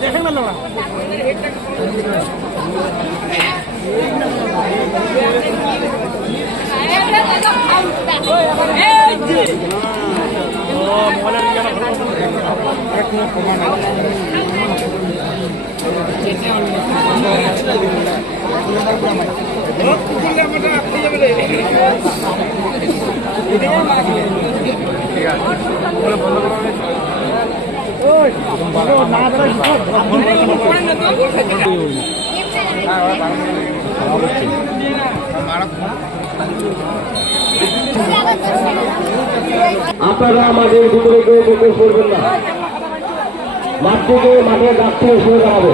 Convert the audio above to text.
দেখেন না আপনারা আমাদের ভিতরে কেউ প্রবেশ করবেন না, মাঠ থেকে মাঠের গাছ থেকে সরে দাঁড়াবে।